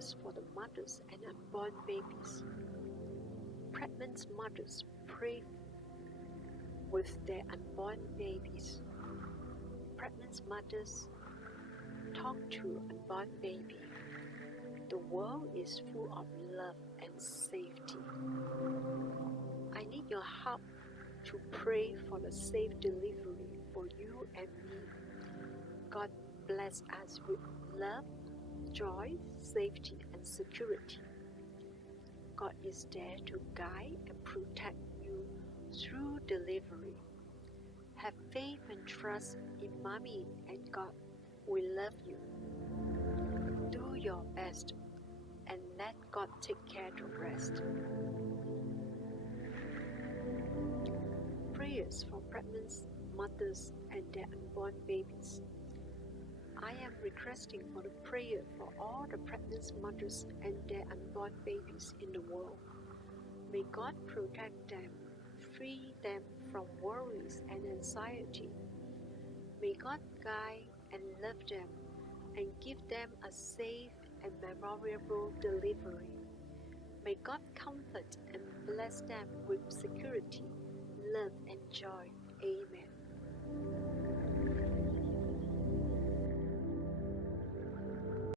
prayers for the mothers and unborn babies. Pregnant mothers pray with their unborn babies. Pregnant mothers talk to unborn baby. The world is full of love and safety. I need your help to pray for the safe delivery for you and me. God bless us with love, joy, safety, and security. God is there to guide and protect you through delivery. Have faith and trust in Mommy and God. We love you. Do your best and let God take care of the rest. Prayers for pregnant mothers and their unborn babies. I am requesting for the prayer for all the pregnant mothers and their unborn babies in the world. May God protect them, free them from worries and anxiety. May God guide and love them and give them a safe and memorable delivery. May God comfort and bless them with security, love, and joy.